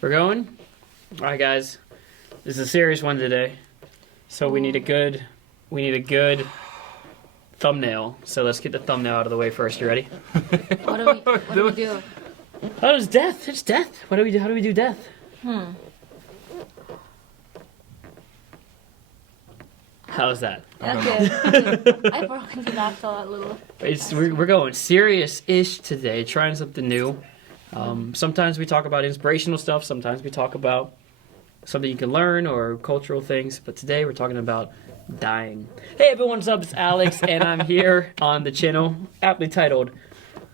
We're going? All right, guys. This is a serious one today. So we need a good thumbnail. So let's get the thumbnail out of the way first. You ready? What do we do? Oh, it's death. It's death. What do we do? How do we do death? How's that? Okay. I've broken the laptop a little. We're going serious-ish today, trying something new. Sometimes we talk about inspirational stuff. Sometimes we talk about something you can learn or cultural things. But today we're talking about dying. Hey everyone, what's up? It's Alex, and I'm here on the channel, aptly titled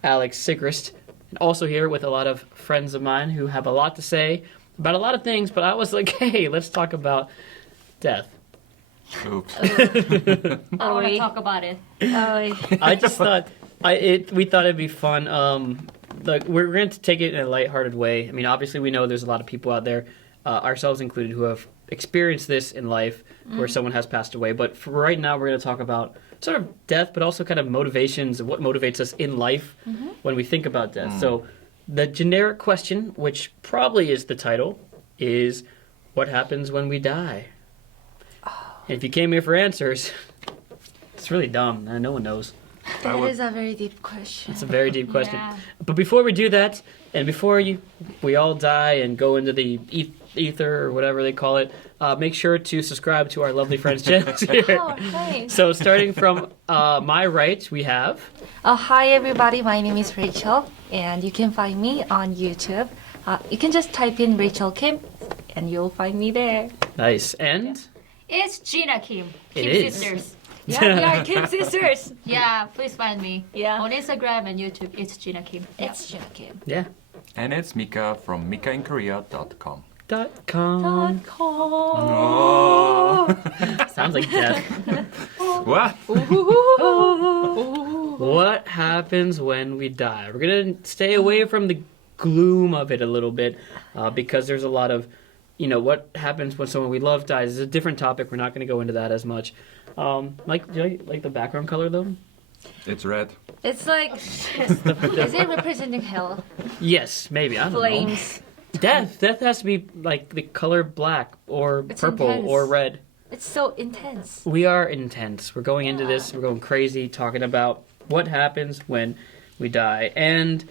itsalexsigrist. And also here with a lot of friends of mine who have a lot to say about a lot of things. But I was like, hey, let's talk about death. Oops. I want to talk about it. I just thought we thought it'd be fun. We're going to take it in a lighthearted way. I mean, obviously, we know there's a lot of people out there, ourselves included, who have experienced this in life, where someone has passed away. But for right now, we're going to talk about sort of death, but also kind of motivations and what motivates us in life when we think about death. So, the generic question, which probably is the title, is what happens when we die? If you came here for answers, it's really dumb. No one knows. That is a very deep question. It's a very deep question. Yeah. But before we do that, and before we all die and go into the ether or whatever they call it, make sure to subscribe to our lovely friends' channels here. Oh, thanks. So starting from my right, we have... Hi everybody, my name is Rachel, and you can find me on YouTube. You can just type in Rachel Kim, and you'll find me there. Nice. And... It's Jina Kim. It Kim is. Sisters. Yeah, we are Kim sisters. Yeah, please find me. Yeah. On Instagram and YouTube, it's Jina Kim. Yeah. It's Jina Kim. Yeah. And it's Mika from MikainKorea.com. .com. Oh. Sounds like death. What? What happens when we die? We're going to stay away from the gloom of it a little bit because there's a lot of, what happens when someone we love dies is a different topic. We're not going to go into that as much. Do you like the background color, though? It's red. It's like, is it representing hell? Yes, maybe. I don't know. Flames. Death has to be like the color black or It's purple intense. or red. It's so intense. We are intense. We're going into this. We're going crazy, talking about what happens when we die. And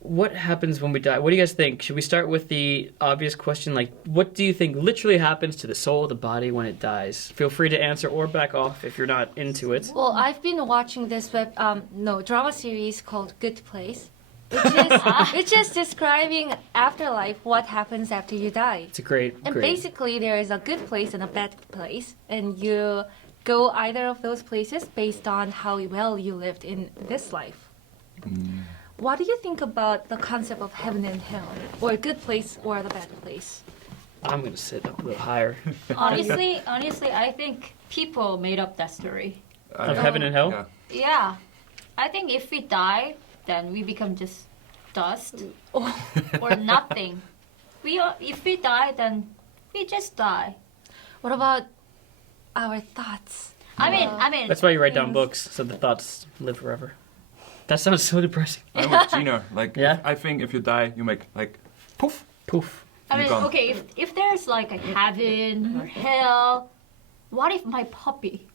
what happens when we die? What do you guys think? Should we start with the obvious question? Like, what do you think literally happens to the soul of the body when it dies? Feel free to answer or back off if you're not into it. Well, I've been watching this drama series called Good Place, which is describing afterlife, what happens after you die. It's a great. And basically, there is a good place and a bad place, and you go either of those places based on how well you lived in this life. What do you think about the concept of heaven and hell, or a good place or the bad place? I'm gonna sit up a little higher. Honestly, I think people made up that story. Of heaven and hell? Yeah. Yeah. I think if we die, then we become just dust or nothing. If we die, then we just die. What about our thoughts? I mean. That's why you write down Things. books, so the thoughts live forever. That sounds so depressing. I'm with Gina. Yeah? I think if you die, you make poof. Poof. I mean, Gone. okay, if there's like a heaven or hell, what if my puppy,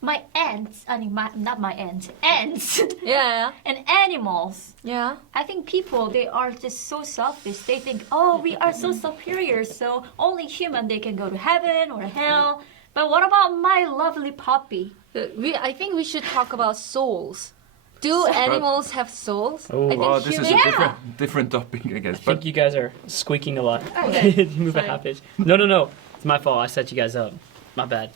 my ants, not my ants, ants Yeah. and animals, Yeah. I think people, they are just so selfish. They think, oh, we are so superior, so only human, they can go to heaven or hell. But what about my lovely puppy? I think we should talk about souls. Do animals have souls? Oh. I think Oh, this is a Yeah. different topic, I guess. I think But you guys are squeaking a lot. Okay. Move a Sorry. half inch. No. It's my fault. I set you guys up. My bad.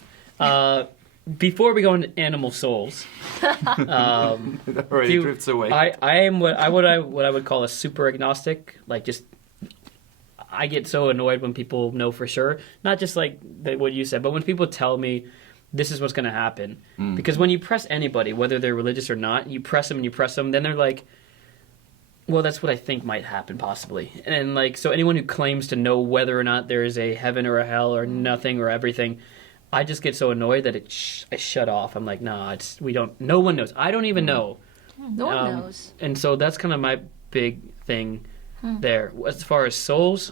Before we go into animal souls, it already do- drifts away. I am what I would call a super agnostic. Like just, I get so annoyed when people know for sure. Not just like what you said, but when people tell me this is what's going to happen. Because when you press anybody, whether they're religious or not, you press them, then they're like, well, that's what I think might happen, possibly. And like, so anyone who claims to know whether or not there is a heaven or a hell or nothing or everything, I just get so annoyed that I shut off. I'm like, no one knows. I don't even know. No one knows. And so that's kind of my big thing there. As far as souls,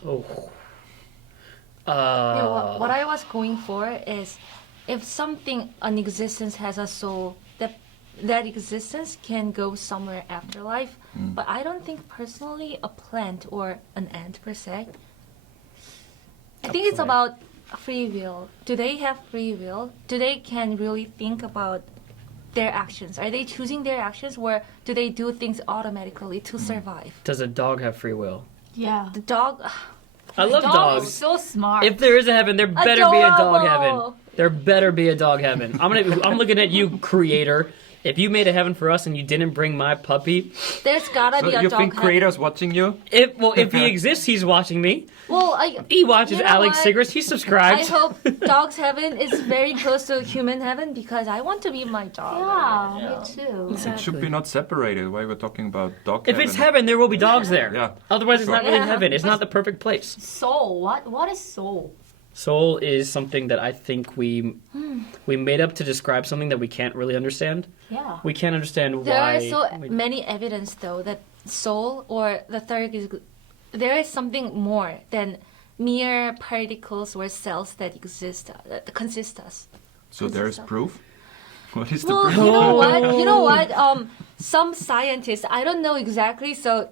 What I was going for is if something, an existence has a soul, that existence can go somewhere afterlife. But I don't think personally a plant or an ant per se. I think it's plant. about free will. Do they have free will? Do they can really think about their actions? Are they choosing their actions, or do they do things automatically to survive? does a dog have free will? Yeah. The dog. I love Dog dogs. is so smart. If there is a heaven, there better be a dog heaven. Adorable. There better be a dog heaven. I'm looking at you, creator. If you made a heaven for us and you didn't bring my puppy, There's gotta So be a you dog. think creator's watching you? if he exists, he's watching me. Well, He watches You know Alex what? Sigrist. He I subscribes. hope dog's heaven is very close to human heaven because I want to be my dog. yeah, me too. It should be not separated. Why we're talking about dog If it's heaven, there will be dogs there. Yeah. Otherwise, it's not really Yeah. heaven. It's not the perfect place. Soul. What is soul? Soul is something that I think we made up to describe something that we can't really understand. Yeah. We can't understand There why. are so many evidence though that soul or the third is there is something more than mere particles or cells that exist that consist us. So there is proof? What is the Well, proof? you know what? You know what? Some scientists, I don't know exactly, so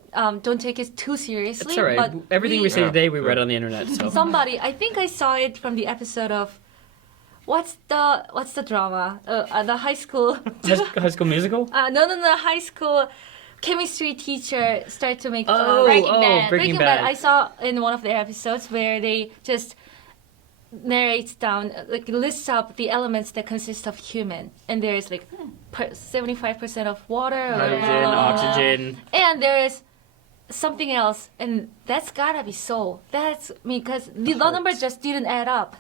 don't take it too seriously. It's all right. But Everything we say Yeah. today, we read on the internet. So somebody, I think I saw it from the episode of what's the drama? The high school. High School Musical. No, high school chemistry teacher started to make Breaking Bad. Breaking Bad. I saw in one of their episodes where they just narrates down, like lists up the elements that consist of human, and there's like 75% of water, or Hydrogen, oxygen. and there's something else, and that's gotta be soul. That's because the number just didn't add up.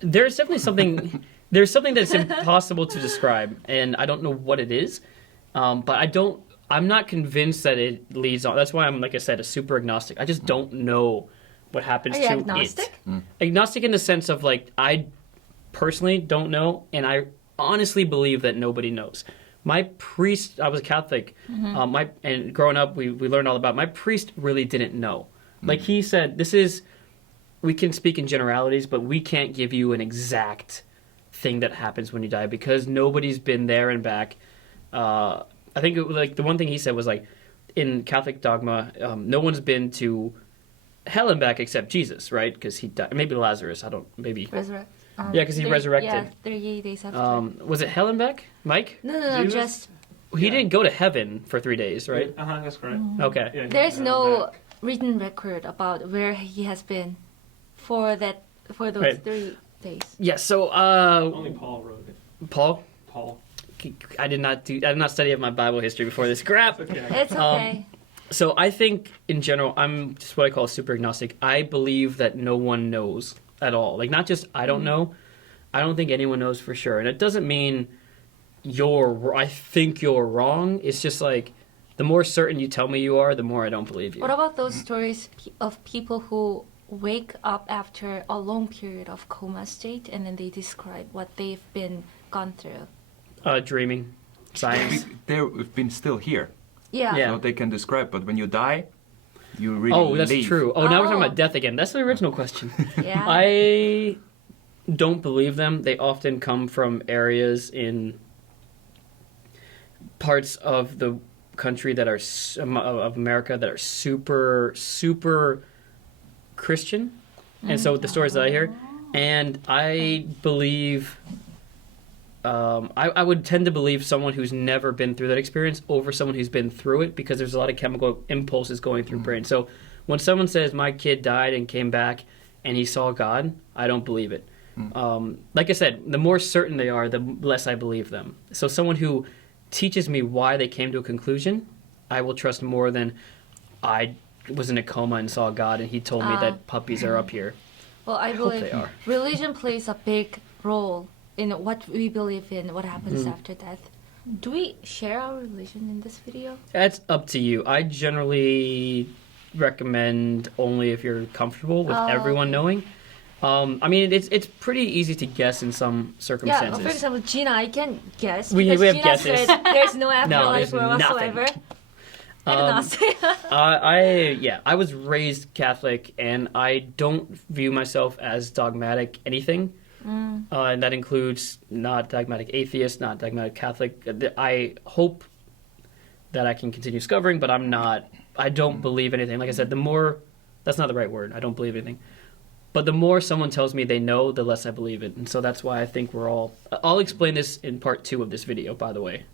There's definitely something. There's something that's impossible to describe, and I don't know what it is. But I'm not convinced that it leads on. That's why I'm, like I said, a super agnostic. I just don't know what happens Are you to agnostic? it. Agnostic in the sense of like I personally don't know, and I honestly believe that nobody knows. My priest, I was Catholic, and growing up, we learned all about. My priest really didn't know. Like he said, we can speak in generalities, but we can't give you an exact thing that happens when you die because nobody's been there and back. I think like the one thing he said was like in Catholic dogma, no one's been to hell and back except Jesus, right? Because he died. Maybe Lazarus. I don't. Maybe. Resurrect. Yeah, 'cause he resurrected. Yeah, 38 days after. Was it hell and back, Mike? No, Jesus? just He didn't go to heaven for 3 days, right? That's correct. Okay. Yeah, there's he no back. written record about where he has been for those Right. 3 days. Yeah. So Only Paul wrote it. Paul, Paul. I did not study up my Bible history before this crap. Okay. It's okay. So I think in general, I'm just what I call super agnostic. I believe that no one knows at all. Like not just I don't know. I don't think anyone knows for sure. And it doesn't mean I think you're wrong. It's just like the more certain you tell me you are, the more I don't believe you. What about those stories of people who wake up after a long period of coma state and then they describe what they've been gone through? Dreaming, science. They've been still here, Yeah. Yeah. so they can describe. But when you die, you really Oh, that's leave. true. Oh, now we're talking Oh. about death again. That's the original question. Yeah. I don't believe them. They often come from areas in parts of the country that are of America that are super Christian, and so the stories that I hear, and I believe. I would tend to believe someone who's never been through that experience over someone who's been through it because there's a lot of chemical impulses going through brain. So when someone says my kid died and came back and he saw God, I don't believe it. Like I said, the more certain they are, the less I believe them. So someone who teaches me why they came to a conclusion, I will trust more than I was in a coma and saw God and he told me that puppies are up here. Well, I hope believe they are. religion plays a big role in what we believe in, what happens after death. Do we share our religion in this video? That's up to you. I generally recommend only if you're comfortable with everyone knowing. I mean, it's pretty easy to guess in some Yeah, circumstances. for example, Gina, I can guess. We because have Gina guesses. said there's no afterlife there's whatsoever. Agnostic. I was raised Catholic, and I don't view myself as dogmatic anything. And that includes not dogmatic atheist, not dogmatic Catholic. I hope that I can continue discovering, but I don't believe anything. Like I said, that's not the right word. I don't believe anything. But the more someone tells me they know, the less I believe it. And so that's why I think I'll explain this in part 2 of this video, by the way.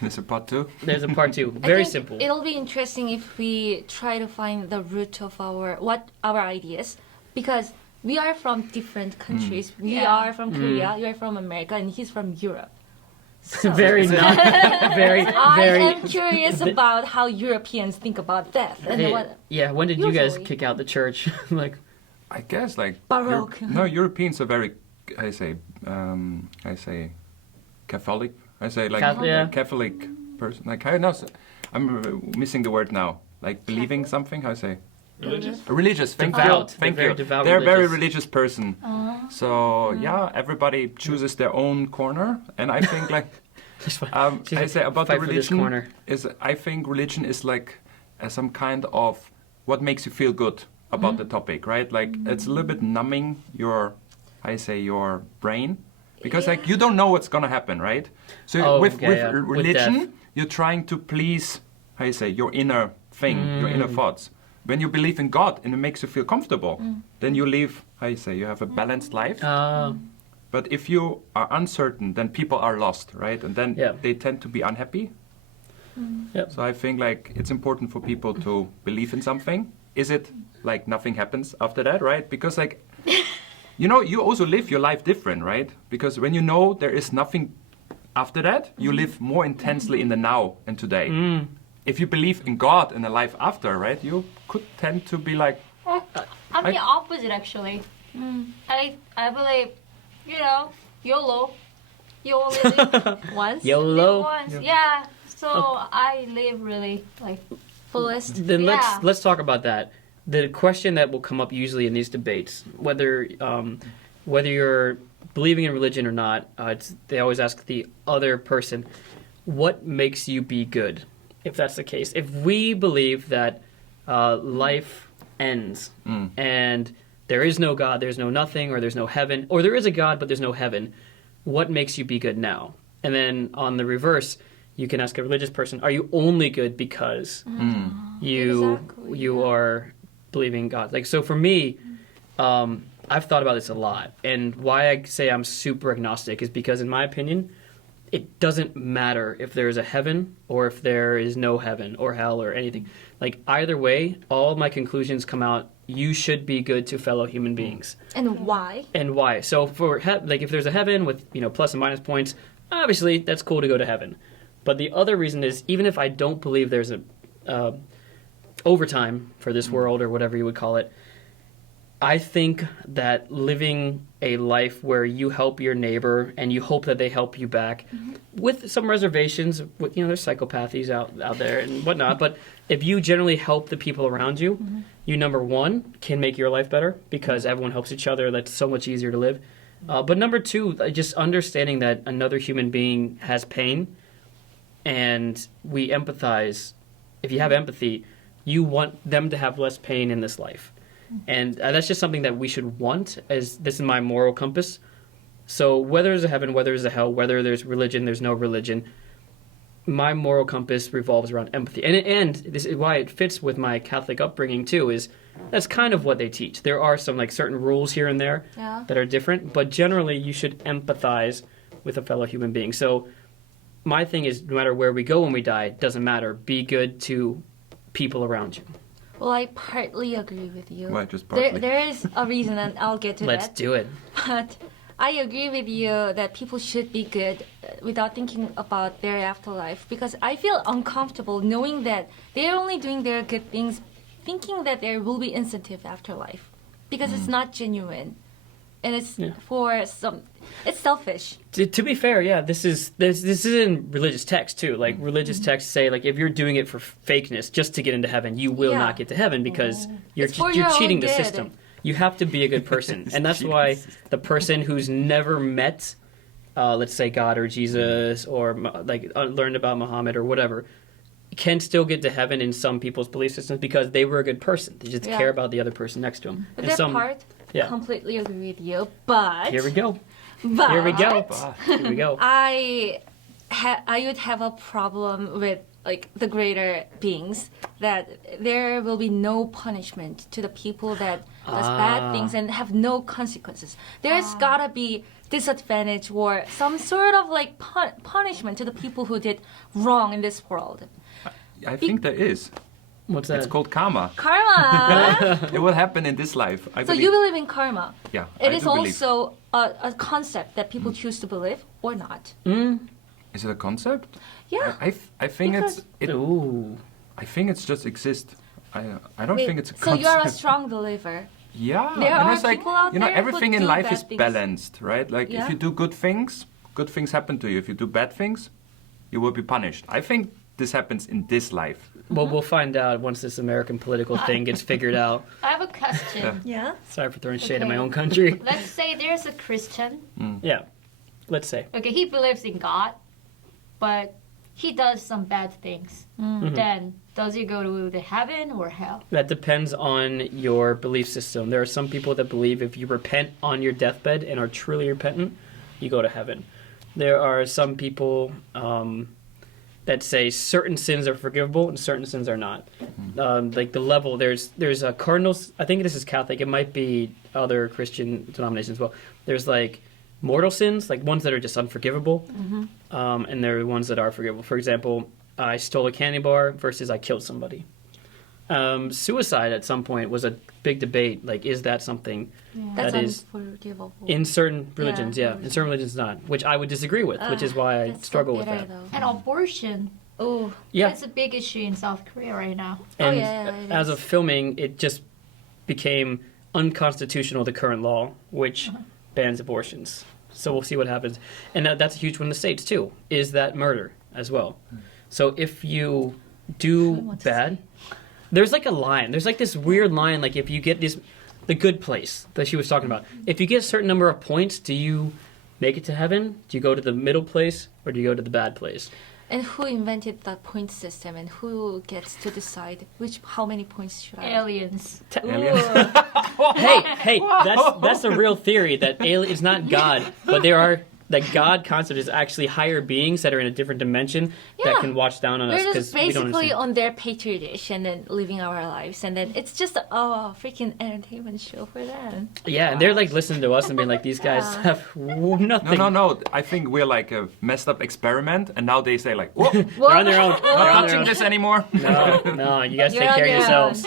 There's a part 2? There's a part 2. I Very think simple. It'll be interesting if we try to find the root of our ideas, because we are from different countries. We Yeah. are from Korea, you are from America, and he's from Europe. So very not. Very, I very. am curious about how Europeans think about death and what. Yeah, when did you guys Usually. kick out the church? Like, I guess like Baroque. Europeans are very I say Catholic. I say like Catholic person. Like I know I'm missing the word now. Like believing something. How I say Religious? religious. Thank Devout. you. Thank They're you. very devout They're a very religious. religious person. So yeah, everybody chooses their own corner, and I think like I say about the fight for this religion corner. is I think religion is like some kind of what makes you feel good about the topic, right? Like it's a little bit numbing your brain because like you don't know what's gonna happen, right? So with With religion, death. you're trying to please your inner thing, your inner thoughts. When you believe in God and it makes you feel comfortable, then you live, you have a balanced life. But if you are uncertain, then people are lost, right? And then they tend to be unhappy. Yep. So I think like it's important for people to believe in something. Is it like nothing happens after that, right? Because like, you also live your life different, right? Because when you know there is nothing after that, you live more intensely in the now and today. If you believe in God and a life after, right, you could tend to be like, I'm the opposite actually. I believe, YOLO. You only live Once? YOLO. once. Yeah. So I live really like Fullest. Then Yeah. let's talk about that. The question that will come up usually in these debates, whether you're believing in religion or not, they always ask the other person, what makes you be good? If that's the case, if we believe that life ends and there is no God, there's no nothing, or there's no heaven, or there is a God but there's no heaven, what makes you be good now? And then on the reverse, you can ask a religious person, are you only good because you are believing God? Like, so for me, I've thought about this a lot, and why I say I'm super agnostic is because, in my opinion, it doesn't matter if there is a heaven or if there is no heaven or hell or anything. Like, either way, all my conclusions come out, you should be good to fellow human beings. And why? And why? So for if there's a heaven with plus and minus points, obviously that's cool to go to heaven. But the other reason is, even if I don't believe there's a overtime for this world or whatever you would call it, I think that living a life where you help your neighbor and you hope that they help you back, with some reservations, there's psychopathies out there and whatnot, but if you generally help the people around you, you, number one, can make your life better because everyone helps each other. That's so much easier to live. But number two, just understanding that another human being has pain and we empathize. If you have empathy, you want them to have less pain in this life. And that's just something that we should want, as this is my moral compass. So whether there's a heaven, whether there's a hell, whether there's religion, there's no religion, my moral compass revolves around empathy. And this is why it fits with my Catholic upbringing too, is that's kind of what they teach. There are some certain rules here and there that are different, but generally you should empathize with a fellow human being. So my thing is, no matter where we go when we die, it doesn't matter. Be good to people around you. Well, I partly agree with you. Why, just partly? There is a reason, and I'll get to Let's that. do it. But I agree with you that people should be good without thinking about their afterlife, because I feel uncomfortable knowing that they're only doing their good things, thinking that there will be incentive afterlife, because it's not genuine, and it's for some. It's selfish. To be fair, this is in religious text too. Like, religious texts say, like, if you're doing it for fakeness just to get into heaven, you will not get to heaven because you're cheating the system. You have to be a good person, and that's why the person who's never met, let's say, God or Jesus, or learned about Muhammad or whatever, can still get to heaven in some people's belief systems because they were a good person. They just Yeah. care about the other person next to them. But And that some, part, yeah. completely agree with you. But Here we go. But Here we go. Here we go. I would have a problem with like the greater beings that there will be no punishment to the people that does bad things and have no consequences. There's gotta be disadvantage or some sort of like punishment to the people who did wrong in this world. I think there is. What's that? It's called karma. Karma. It will happen in this life. I So believe. you believe in karma? Yeah, It I is do believe. also a concept that people choose to believe or not. Is it a concept? Yeah. I think Because- Ooh. I think it's just exist. I don't think it's a So concept. you're a strong believer. Yeah, There and are it's like people out you know there who everything in do life bad is things. balanced, right? Like Yeah. if you do good things happen to you. If you do bad things, you will be punished. I think this happens in this life. Well, we'll find out once this American political thing gets figured out. I have a question. Yeah. Sorry for throwing shade at my Okay. own country. Let's say there's a Christian. Yeah. Let's say. Okay, he believes in God, but he does some bad things. Then does he go to the heaven or hell? That depends on your belief system. There are some people that believe if you repent on your deathbed and are truly repentant, you go to heaven. There are some people that say certain sins are forgivable and certain sins are not. Like the level, there's a cardinals. I think this is Catholic. It might be other Christian denominations as well. There's like mortal sins, like ones that are just unforgivable, and there are ones that are forgivable. For example, I stole a candy bar versus I killed somebody. Suicide at some point was a big debate. Like, is that something That's that is unforgivable. in certain religions? Yeah. Yeah, in certain religions not, which I would disagree with, which is why I That's struggle so with bitter, that. Though. And abortion. Oh, Yeah, It's a big issue in South Korea right now. and yeah, it as is. of filming, it just became unconstitutional, the current law, which bans abortions. So we'll see what happens. And that's a huge one in the States, too, is that murder as well. So if you do want to bad, there's like a line. There's like this weird line, like if you get the good place that she was talking about. If you get a certain number of points, do you make it to heaven? Do you go to the middle place? Or do you go to the bad place? And who invented the point system, and who gets to decide how many points should I? Aliens. Aliens. Hey, that's a real theory that it's not God, but that God concept is actually higher beings that are in a different dimension that Yeah. can watch down on us We're because just we don't basically understand. on their petri dish and then living our lives, and then it's just a freaking entertainment show for them. Yeah, and they're like listening to us and being like, these guys have nothing. No. I think we're like a messed up experiment, and now they say like, "Whoa, They're on their own. not They're on their touching own. this anymore." No, you guys You're take on care of your yourselves.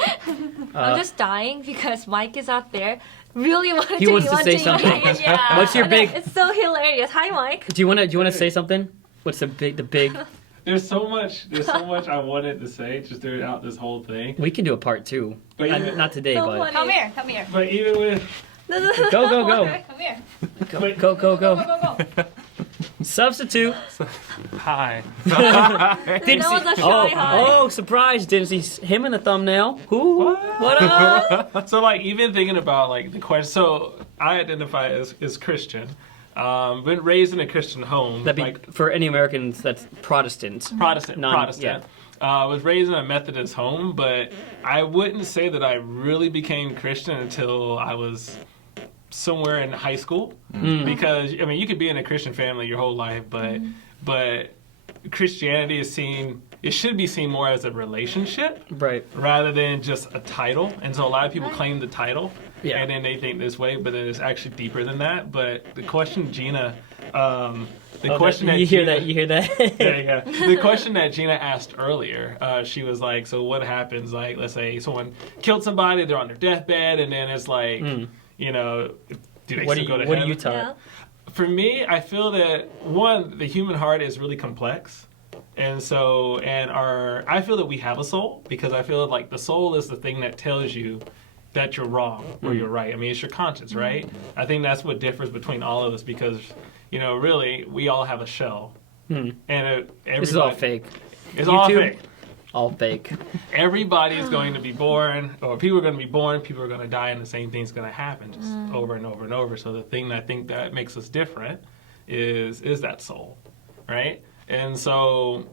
I'm just dying because Mike is out there really wanting He wants to say something. Yeah. What's your And then big? It's so hilarious. Hi, Mike. Do you want to say something? What's the big? There's so much I wanted to say just throughout this whole thing. We can do a part 2. But even, Not today, So but funny. Come here, come here. but even with go. Come here. Go. Go. Substitute. hi. Didn't That was a see- shy hi. oh, surprise! Didn't see him in the thumbnail. Who? What up? So like even thinking about like the question. So I identify as Christian. Been raised in a Christian home. That'd be like for any Americans. That's Protestant. Protestant. Yeah. Was raised in a Methodist home, but I wouldn't say that I really became Christian until I was somewhere in high school. Because I mean, you could be in a Christian family your whole life, but Christianity is seen. It should be seen more as a relationship Right. rather than just a title. And so a lot of people claim the title, Yeah. and then they think this way, but then it's actually deeper than that. But the question, Gina, the question that you hear Gina- that? You hear that? there you go. The question that Gina asked earlier, she was like, so what happens, like, let's say someone killed somebody, they're on their deathbed, and then it's like, you know, do they What still go to do heaven? you taught? Yeah. For me, I feel that, one, the human heart is really complex. And so, I feel that we have a soul, because I feel like the soul is the thing that tells you that you're wrong or you're right. I mean, it's your conscience, right? I think that's what differs between all of us, because, you know, really, we all have a shell. And This is all fake. It's all YouTube? fake. All fake. Everybody is going to be born, or people are going to be born, people are going to die, and the same thing's going to happen just over and over and over. So the thing that I think that makes us different is that soul, right? And so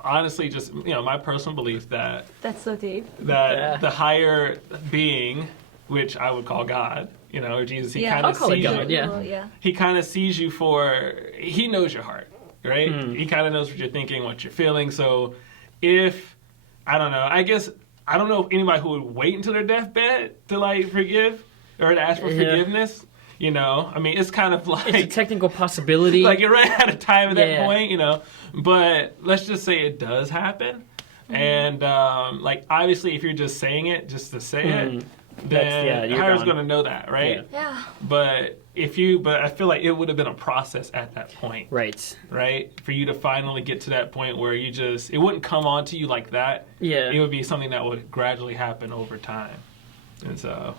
honestly just, my personal belief that That's so deep. the higher being, which I would call God, or Jesus, he Yeah. kind I'll of call it sees God, you. yeah. Yeah. He kind of sees you he knows your heart, right? He kind of knows what you're thinking, what you're feeling. So if, I don't know, I don't know if anybody who would wait until their deathbed to like forgive or to ask for forgiveness, I mean, it's kind of like, It's a technical possibility. like you're right out of time at that Yeah. point, but let's just say it does happen. And like obviously if you're just saying it just to say it, then you're the higher's gone. going to know that, right? Yeah. But I feel like it would have been a process at that point, right. for you to finally get to that point where it wouldn't come onto you like that. Yeah. It would be something that would gradually happen over time. And so,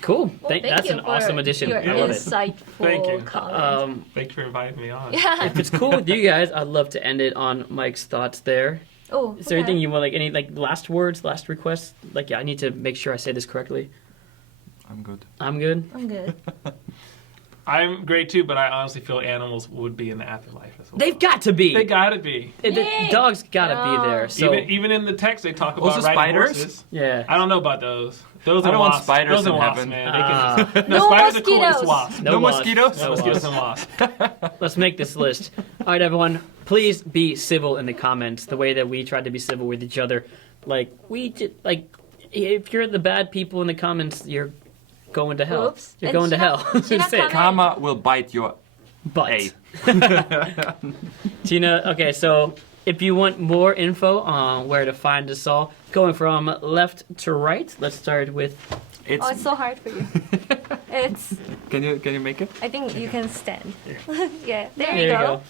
Cool. Well, thank That's you an for awesome addition. Your I love it. insightful Thank you. comment. thank you for inviting me on. Yeah. If it's cool with you guys, I'd love to end it on Mike's thoughts there. Oh. Is there anything you want, like any like last words, last requests? Like, I need to make sure I say this correctly. I'm good. I'm good. I'm good. I'm great too, but I honestly feel animals would be in the afterlife as well. They've got to be. They gotta be. The Yay. dogs gotta be there. So Even in the text, they talk about Also riding spiders? horses. yeah. I don't know about those. Those I are don't want wasps. spiders Those are in wasps, heaven. man. They can just, No spiders are cool. It's mosquitoes. wasps. No wasps. mosquitoes? No mosquitoes and wasps. Let's make this list. All right, everyone. Please be civil in the comments. The way that we tried to be civil with each other. Like if you're the bad people in the comments, you're going to hell. Oops. You're And going to Gina- hell. Gina Just say it. comment- Karma will bite your But A. Tina, okay, so if you want more info on where to find us all, going from left to right, let's start with Oh, it's so hard for you. It's. Can you make it? I think you can stand. Yeah. There there you go.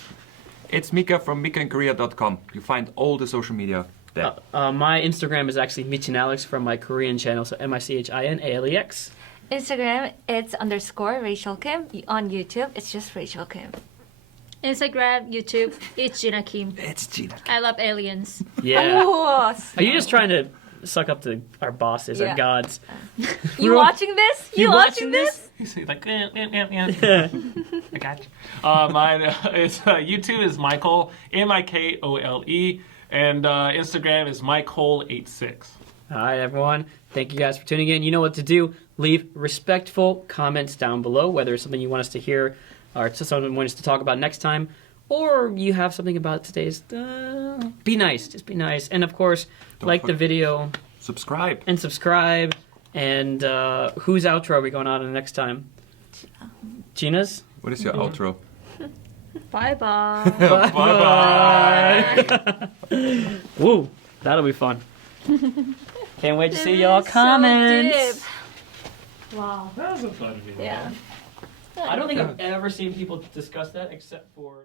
It's Mika from MikainKorea.com. You find all the social media there. My Instagram is actually itsjinakim from my Korean channel, so MICHINALEX. Instagram, it's _ Rachel Kim. On YouTube, it's just Rachel Kim. Instagram, YouTube, it's Jina Kim. It's Jina. I love aliens. Yeah. Oh, Are you just trying to suck up to our bosses, our Yeah. gods? you watching this? You watching this? He's like, I got you. Mine is YouTube is Mikole, Mikole, and Instagram is Mikole86. All right, everyone. Thank you guys for tuning in. You know what to do. Leave respectful comments down below, whether it's something you want us to hear or it's something you want us to talk about next time, or you have something about today's... be nice. Just be nice. And, of course, Don't like the forget- video Subscribe. and subscribe. And whose outro are we going on next time? Gina's? What is your outro? Bye bye. Bye-bye. Woo, that'll be fun. Can't wait to see y'all comments. Wow. That was a fun video. Yeah. I don't think I've ever seen people discuss that except for...